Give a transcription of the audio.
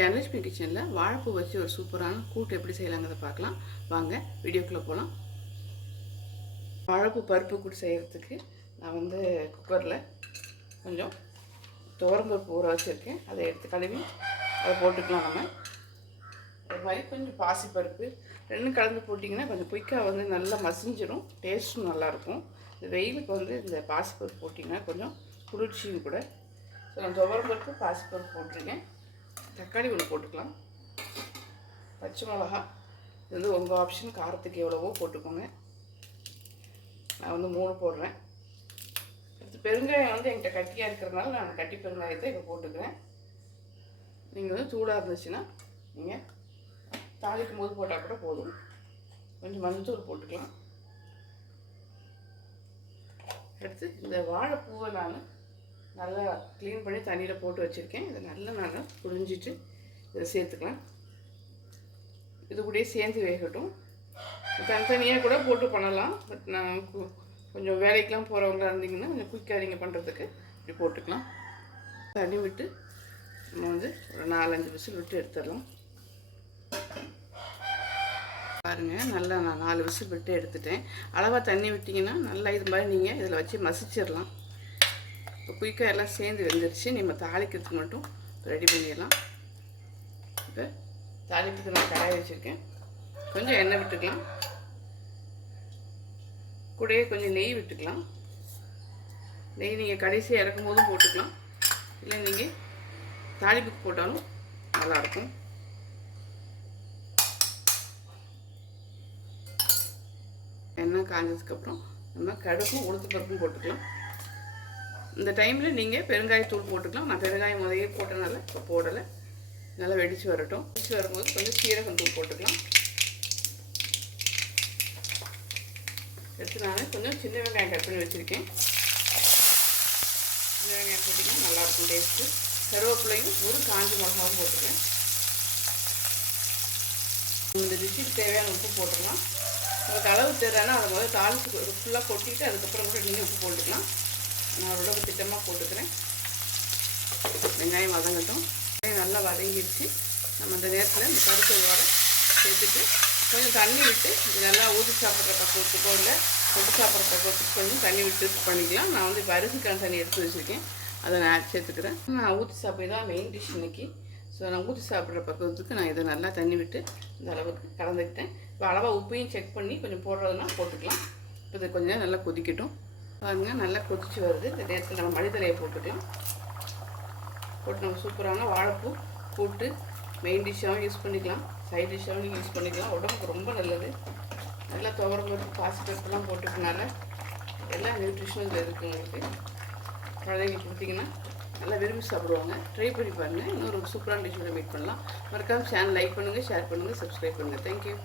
தனலட்சுமி கிச்சனில் வாழைப்பூ வச்சு ஒரு சூப்பரான கூட்டு எப்படி செய்யலாங்கிறத பார்க்கலாம். வாங்க வீடியோக்குள்ளே போகலாம் வாழைப்பூ பருப்பு கூட்டு செய்கிறதுக்கு நான் வந்து குக்கரில் கொஞ்சம் துவரம்பருப்பு ஊற வச்சுருக்கேன். அதை எடுத்து கழுவி அதை போட்டுக்கலாம் நம்ம. அது மாதிரி கொஞ்சம் பாசிப்பருப்பு ரெண்டும் கலந்து போட்டிங்கன்னா கொஞ்சம் குயிக்காக வந்து நல்லா மசிஞ்சிடும் டேஸ்ட்டும் நல்லாயிருக்கும் இந்த வெயிலுக்கு வந்து இந்த பாசிப்பருப்பு போட்டிங்கன்னா கொஞ்சம் குளிர்ச்சியும் கூட. ஸோ நான் துவரம்பருப்பு பாசிப்பருப்பு போட்டிருக்கேன். தக்காளி ஒன்று போட்டுக்கலாம். பச்சை மிளகா இது வந்து உங்கள் ஆப்ஷன் காரத்துக்கு எவ்வளவோ போட்டுக்கோங்க. நான் வந்து மூணு போடுறேன். அடுத்து பெருங்காயம் வந்து என்கிட்ட கட்டியாக இருக்கிறதுனால நான் கட்டி பெருங்காயத்தை இப்போ போட்டுக்கிறேன். நீங்கள் வந்து சூடாக இருந்துச்சுன்னா நீங்கள் தாளிக்கும் போது போட்டால் கூட போதும். கொஞ்சம் மஞ்சள் போட்டுக்கலாம். அடுத்து இந்த வாழைப்பூவை நான் நல்லா க்ளீன் பண்ணி தண்ணியில் போட்டு வச்சுருக்கேன். இதை நல்லா நல்லா புழிஞ்சிட்டு இதை சேர்த்துக்கலாம். இது கூடயே சேர்ந்து வேகட்டும். தனித்தனியாக கூட போட்டு பண்ணலாம். பட் நான் கு- கொஞ்சம் வேலைக்கெலாம் போகிறவங்களா இருந்தீங்கன்னா கொஞ்சம் குயிக்காக நீங்கள் பண்ணுறதுக்கு இப்படி போட்டுக்கலாம். தண்ணி விட்டு நம்ம வந்து ஒரு நாலஞ்சு விசில் விட்டு எடுத்துடலாம். பாருங்கள் நல்லா நான் நாலு விசில் விட்டு எடுத்துட்டேன். அளவாக தண்ணி விட்டிங்கன்னா நல்லா இது மாதிரி நீங்கள் இதில் வச்சு மசிச்சிடலாம். இப்போ குயிக்காக எல்லாம் சேர்ந்து வெந்துருச்சு. நம்ம தாளிக்கிறதுக்கு மட்டும் ரெடி பண்ணிடலாம். இப்போ தாளிக்கிறதுக்கு நான் கடாய் வச்சுருக்கேன். கொஞ்சம் எண்ணெய் விட்டுக்கலாம். கூடயே கொஞ்சம் நெய் விட்டுக்கலாம். நெய் நீங்கள் கடைசியாக இறக்கும் போதும் போட்டுக்கலாம். இல்லை நீங்கள் தாளிப்புக்கு போட்டாலும் நல்லாயிருக்கும். எண்ணெய் காஞ்சதுக்கப்புறம் நம்ம கடுகும் உளுத்து பருப்பும் போட்டுக்கலாம். இந்த டைமில் நீங்கள் பெருங்காயத்தூள் போட்டுக்கலாம். நான் பெருங்காயம் முதையே போட்டனால இப்போ போடலை. நல்லா வெடித்து வரட்டும். வெடித்து வரும்போது கொஞ்சம் சீரகம் தூள் போட்டுக்கலாம். எடுத்து நான் கொஞ்சம் சின்ன வெங்காயம் கட் பண்ணி வச்சுருக்கேன். சின்ன வெங்காயம் போட்டிங்கன்னா நல்லாயிருக்கும் டேஸ்ட்டு கருவேப்பிள்ளையும் ஒரு காஞ்சி மிளகாவும் போட்டுக்கேன் இந்த டிஷ்ஷுக்கு தேவையான உப்பு போட்டுக்கலாம். உங்களுக்கு அளவு தெரியலன்னா அதை முதல்ல தாளிச்சு ஃபுல்லாக கொட்டிட்டு அதுக்கப்புறம் கூட நீங்கள் உப்பு போட்டுக்கலாம். நான் ஓரளவு திட்டமாக போட்டுக்கிறேன். வெங்காயம் வதங்கட்டும். வெங்காயம் நல்லா வதங்கிடுச்சு. நம்ம அந்த நேரத்தில் இந்த பருப்பையோட சேர்த்துட்டு கொஞ்சம் தண்ணி விட்டு இது நல்லா ஊற்றி சாப்பிட்ற பக்குவத்துக்கோ இல்லை கொட்டு சாப்பிட்ற பக்குவத்துக்கு கொஞ்சம் தண்ணி விட்டு பண்ணிக்கலாம். நான் வந்து இப்போ அரிசிக்கான தண்ணி எடுத்து வச்சுருக்கேன். அதை நான் சேர்த்துக்கிறேன். நான் ஊற்றி சாப்பிட்டு தான் மெயின் டிஷ் இன்னைக்கு. ஸோ நான் ஊற்றி சாப்பிட்ற பக்குவத்துக்கு நான் இதை நல்லா தண்ணி விட்டு இந்த அளவுக்கு கலந்துக்கிட்டேன். இப்போ அளவாக உப்பையும் செக் பண்ணி கொஞ்சம் போடுறதுனா போட்டுக்கலாம். இப்போ இதை கொஞ்சம் நல்லா கொதிக்கட்டும். பாருங்க நல்லா கொதிச்சு வருது. இந்த நேரத்தில் நம்ம மளிதலையை போட்டுட்டு போட்டு நம்ம சூப்பரான வாழைப்பூ போட்டு மெயின் டிஷ்ஷாகவும் யூஸ் பண்ணிக்கலாம். சைட் டிஷ்ஷாகவும் நீங்கள் யூஸ் பண்ணிக்கலாம். உடம்புக்கு ரொம்ப நல்லது. நல்லா துவரம் பருப்பு பாசி பருப்புலாம் போட்டுக்கனால எல்லா நியூட்ரிஷனும் இதில் இருக்குது உங்களுக்கு. குழந்தைங்களுக்கு கொடுத்தீங்கன்னா நல்லா விரும்பி சாப்பிடுவாங்க. ட்ரை பண்ணி பாருங்கள் இன்னொரு சூப்பரான டிஷ்ஷோட மீட் பண்ணலாம். மறக்காமல் சேனல் லைக் பண்ணுங்கள் ஷேர் பண்ணுங்கள் சப்ஸ்கிரைப் பண்ணுங்கள் தேங்க்யூ